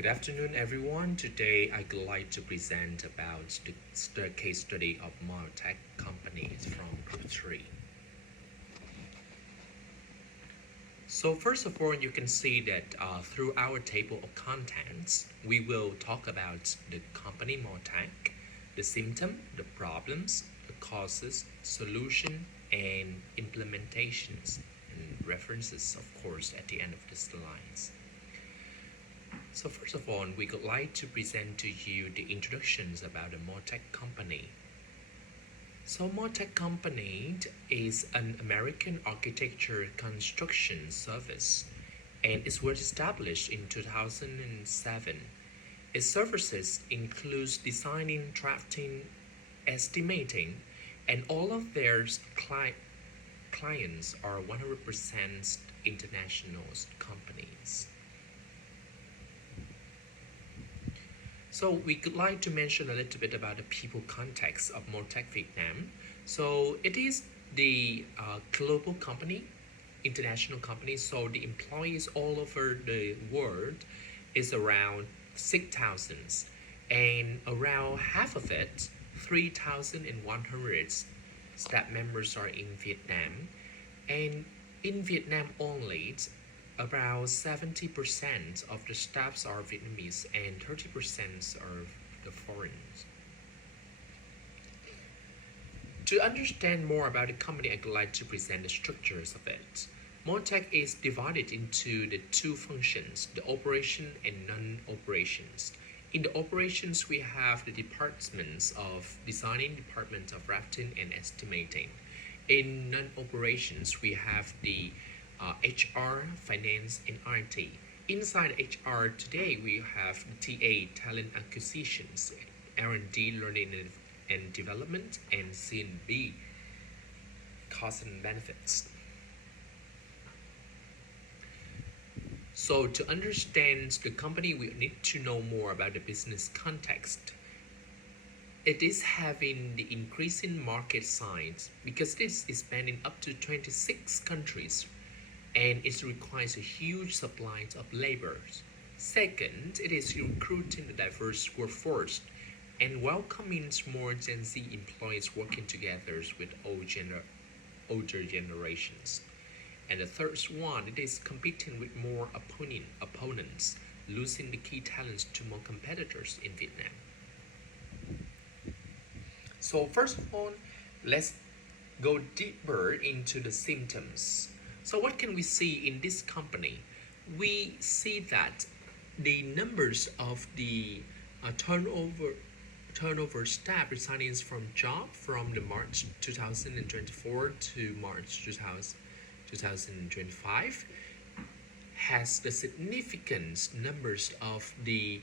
Good afternoon, everyone. Today, I'd like to present about the case study of Martech companies from Group 3. So first of all, you can see that through our table of contents, we will talk about the company Martech, the symptom, the problems, the causes, solution, and implementations, and references, of course, at the end of the slides. So first of all, we would like to present to you the introductions about the Martech company. So Martech company is an American architecture construction service and it was established in 2007. Its services includes designing, drafting, estimating, and all of their clients are 100% international companies. So we would like to mention a little bit about the people context of Martech Vietnam. So it is the global company, international company. So the employees all over the world is around 6,000, and around half of it, 3,100 staff members are in Vietnam, and in Vietnam only, about 70% of the staffs are Vietnamese and 30% are the foreigners. To understand more about the company, I'd like to present the structures of it. Martech is divided into the two functions, the operation and non-operations. In the operations, we have the departments of designing, department of drafting and estimating. In non-operations, we have the HR, finance, and IT. Inside HR today, we have TA, talent acquisitions, R&D, learning and development, and C&B, cost and benefits. So to understand the company, we need to know more about the business context. It is having the increasing market size because this is spanning up to 26 countries and it requires a huge supply of labor. Second, it is recruiting a diverse workforce and welcoming more Gen Z employees working together with older generations. And the third one, it is competing with more opponents, losing the key talents to more competitors in Vietnam. So first of all, let's go deeper into the symptoms. So what can we see in this company? We see that the numbers of the turnover staff resigning from job from the March 2024 to March 2025 has the significant numbers of the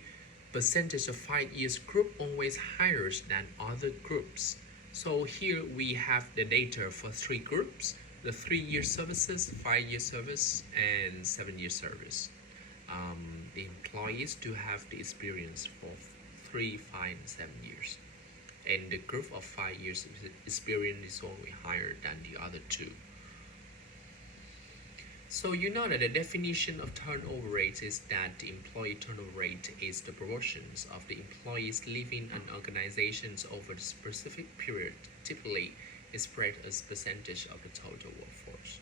percentage of 5 years group always higher than other groups. So here we have the data for three groups, the 3-year services, 5-year service, and 7-year service. The employees do have the experience for 3, 5, and 7 years. And the group of 5 years experience is only higher than the other two. So you know that the definition of turnover rate is that the employee turnover rate is the proportions of the employees leaving an organization over a specific period, typically expressed as percentage of the total workforce.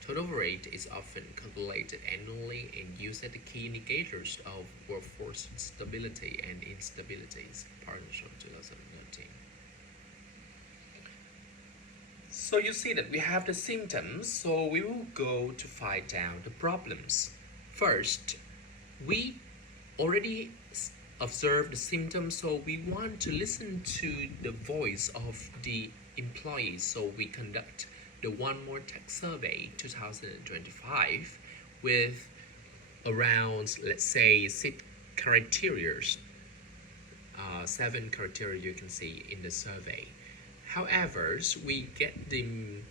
Turnover rate is often calculated annually and used as the key indicators of workforce stability and instability, Partnership 2013. So you see that we have the symptoms, so we will go to find out the problems. First, we already observed the symptoms, so we want to listen to the voice of the employees. So we conduct the One Martech Survey 2025 with around, let's say, 6 criteria, 7 criteria you can see in the survey. However, we get the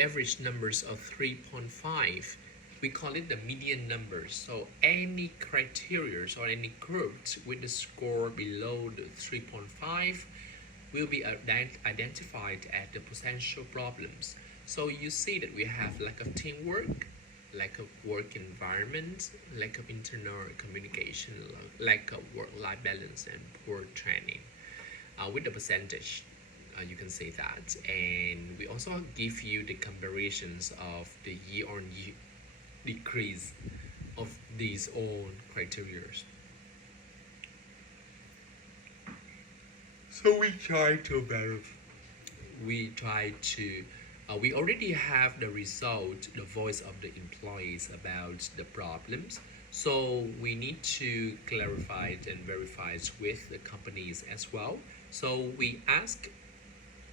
average numbers of 3.5. We call it the median numbers. So any criteria or any groups with the score below the 3.5 will be identified as the potential problems. So you see that we have lack of teamwork, lack of work environment, lack of internal communication, lack of work-life balance, and poor training. With the percentage, you can say that. And we also give you the comparisons of the year-on-year decrease of these all criteria. So we try to we already have the result, the voice of the employees about the problems. So we need to clarify it and verify it with the companies as well. So we ask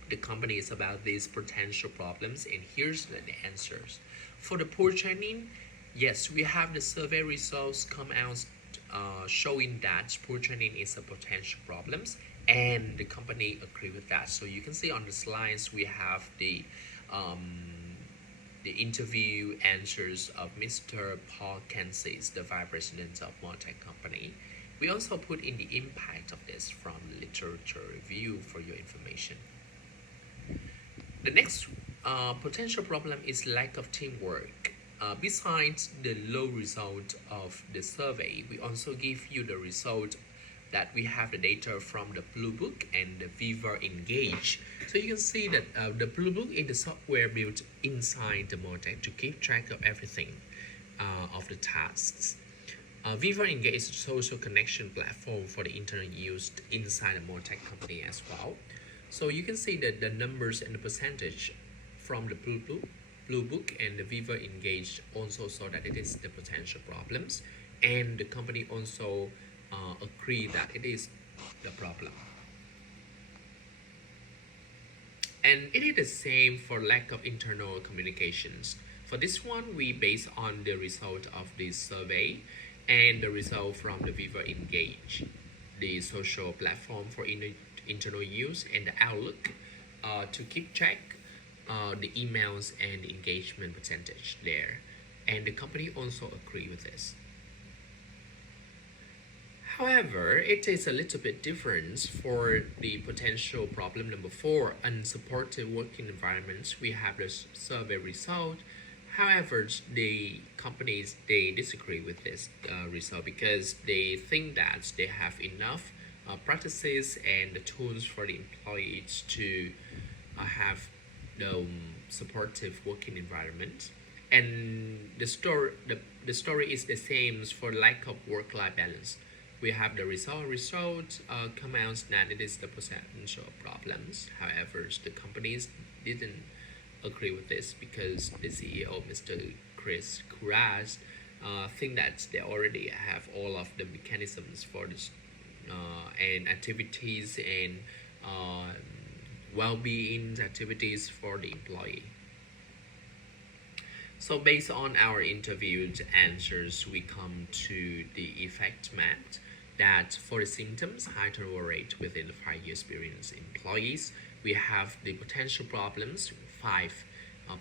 the companies about these potential problems, and here's the answers. For the poor training, yes, we have the survey results come out showing that poor training is a potential problems, and the company agree with that. So you can see on the slides we have the interview answers of Mr. Paul Kensis, the vice president of Martech company. We also put in the impact of this from literature review for your information. The next potential problem is lack of teamwork. Besides the low result of the survey, we also give you the result that we have the data from the Blue Book and the Viva Engage. So you can see that the Blue Book is the software built inside the Martech to keep track of everything of the tasks. Viva Engage is a social connection platform for the internet used inside the Martech company as well. So you can see that the numbers and the percentage from the Blue Book and the Viva Engage also saw that it is the potential problems, and the company also agree that it is the problem. And it is the same for lack of internal communications. For this one, we base on the result of this survey and the result from the Viva Engage, the social platform for internal use, and the Outlook to keep track the emails and the engagement percentage there. And the company also agree with this. However, it is a little bit different for the potential problem number 4, unsupportive working environments. We have the survey result. However, the companies, they disagree with this result because they think that they have enough practices and the tools for the employees to have the supportive working environment. And the story is the same for lack of work-life balance. We have the result come out that it is the potential problems. However, the companies didn't agree with this because the CEO, Mr. Chris Kuras, think that they already have all of the mechanisms for this and activities and well-being activities for the employee. So based on our interviewed answers, we come to the effect map that for the symptoms, high turnover rate within the 5-year experience employees, we have the potential problems, 5,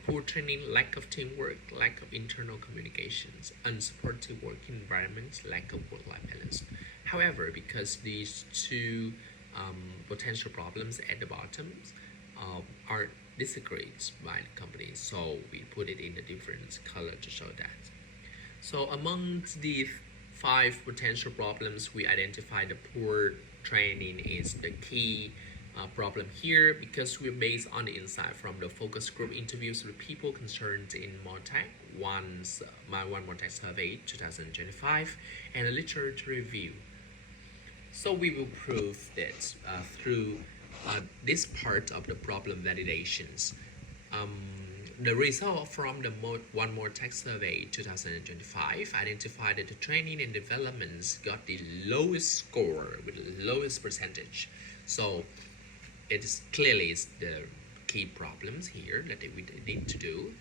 poor training, lack of teamwork, lack of internal communications, unsupportive working environments, lack of work-life balance. However, because these two potential problems at the bottom are disagreed by the company, so we put it in a different color to show that. So amongst the 5 potential problems, we identify the poor training is the key problem here because we're based on the insight from the focus group interviews with people concerned in Martech, my One Martech survey 2025, and a literature review. So we will prove that through this part of the problem validations. The result from the One Martech survey 2025 identified that the training and developments got the lowest score with the lowest percentage. So it is clearly the key problems here that we need to do.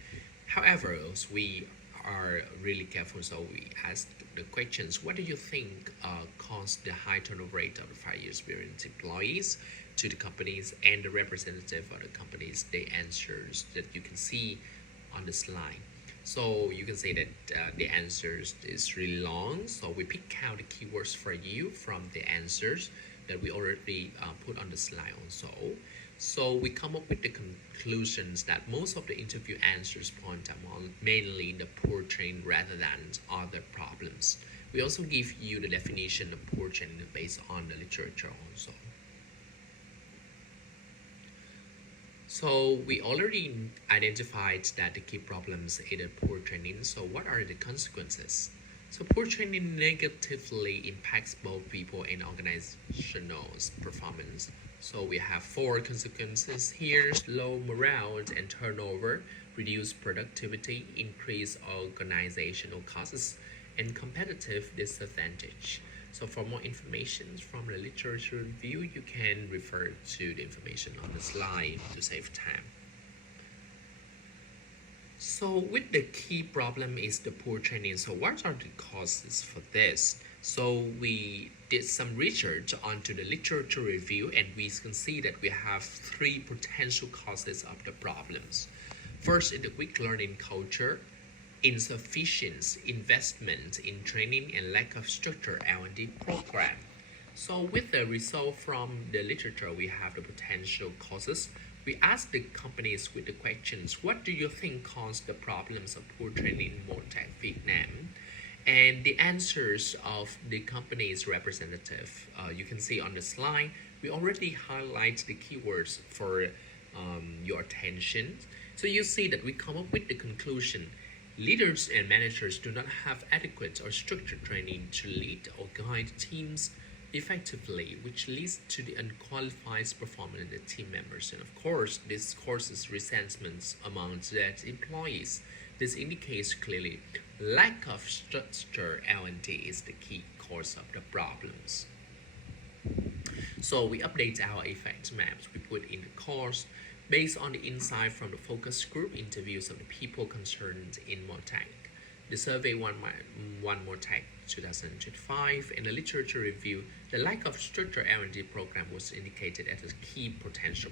However, we are really careful, so we ask the questions: what do you think caused the high turnover rate of the 5-year experience employees to the companies? And the representative of the companies, they answers that you can see on the slide. So you can say that the answers is really long. So we pick out the keywords for you from the answers that we already put on the slide also. So we come up with the conclusions that most of the interview answers point out mainly the poor training rather than other problems. We also give you the definition of poor training based on the literature also. So we already identified that the key problems is the poor training. So what are the consequences? So poor training negatively impacts both people and organizational performance. So we have four consequences here: low morale and turnover, reduced productivity, increased organizational costs, and competitive disadvantage. So for more information from the literature review, you can refer to the information on the slide to save time. So with the key problem is the poor training. So what are the causes for this? So we did some research onto the literature review and we can see that we have three potential causes of the problems. First is the weak learning culture, insufficient investment in training and lack of structured L&D program. So with the result from the literature, we have the potential causes. We asked the companies with the questions, what do you think caused the problems of poor training in Motec Vietnam? And the answers of the company's representative, you can see on the slide, we already highlight the keywords for your attention. So you see that we come up with the conclusion. Leaders and managers do not have adequate or structured training to lead or guide teams effectively, which leads to the unqualified performance of the team members. And of course, this causes resentment among that employees. This indicates clearly lack of structure L&D is the key cause of the problems. So we update our effect maps we put in the course based on the insight from the focus group interviews of the people concerned in Motec, the survey One Motec 2025, and the literature review. The lack of structured L&D program was indicated as a key potential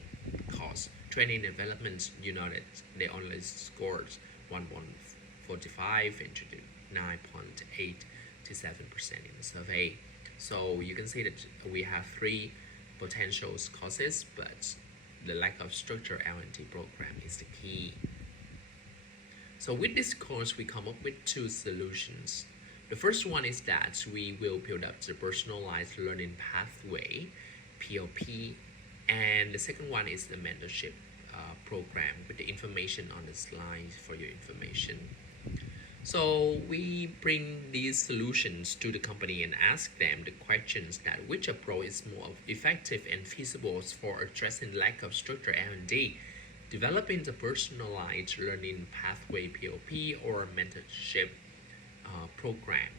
cause. Training and development, you know that they only scored 1.45 and 9.87% in the survey. So you can see that we have three potential causes, but the lack of structured L&D program is the key. So with this course, we come up with two solutions. The first one is that we will build up the personalized learning pathway, PLP, and the second one is the mentorship program with the information on the slide for your information. So we bring these solutions to the company and ask them the questions that which approach is more effective and feasible for addressing lack of structured L&D, developing the personalized learning pathway PLP or mentorship program.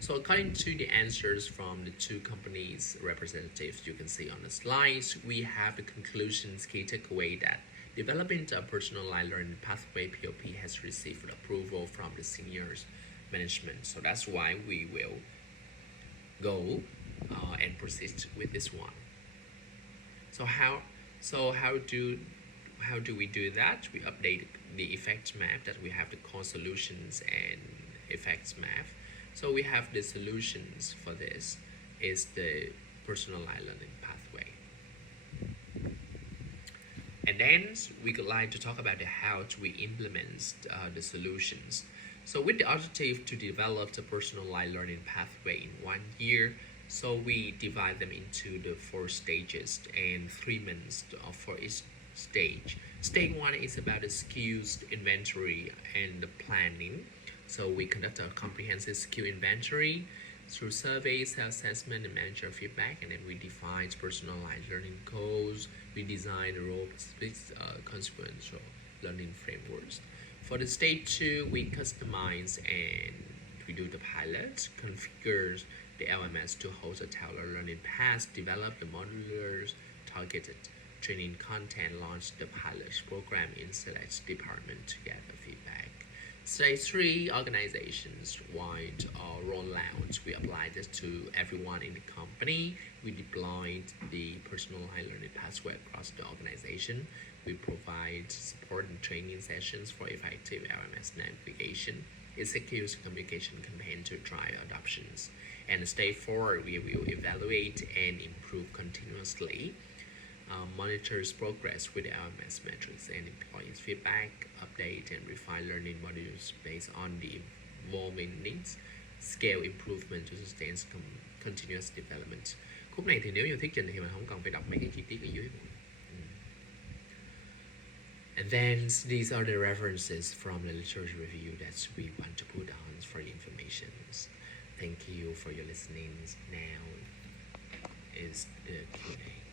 So according to the answers from the two companies' representatives you can see on the slides, we have the conclusions key takeaway that developing a personalized learning pathway PLP has received approval from the seniors management. So that's why we will go and proceed with this one. So how do we do that? We update the effects map that we have the core solutions and effects map. So we have the solutions for this is the personalized learning pathway. And then we would like to talk about how we implement the solutions. So with the objective to develop the personalized learning pathway in 1 year, so we divide them into the 4 stages and 3 months for each stage. Stage 1 is about the skills inventory and the planning. So we conduct a comprehensive skill inventory through surveys, assessment, and manager feedback, and then we define personalized learning goals. We design role-specific consequential learning frameworks. For the stage 2, we customize and we do the pilot, configure the LMS to host a tailored learning path, develop the modular targeted training content, launch the pilot program in select department to gather feedback. Stage 3 organizations wide rollout. We applied this to everyone in the company. We deployed the personalized learning pathway across the organization. We provide support and training sessions for effective LMS navigation. Execute communication campaign to drive adoptions. And stage 4, we will evaluate and improve continuously, monitors progress with LMS metrics and employees' feedback, update and refine learning modules based on the evolving needs, scale improvement to sustain continuous development. Khúc này thì nếu yêu thích trình thì mình không cần phải đọc mấy cái chi tiết ở dưới. And then these are the references from the literature review that we want to put on for your information. Thank you for your listening. Now is the Q&A.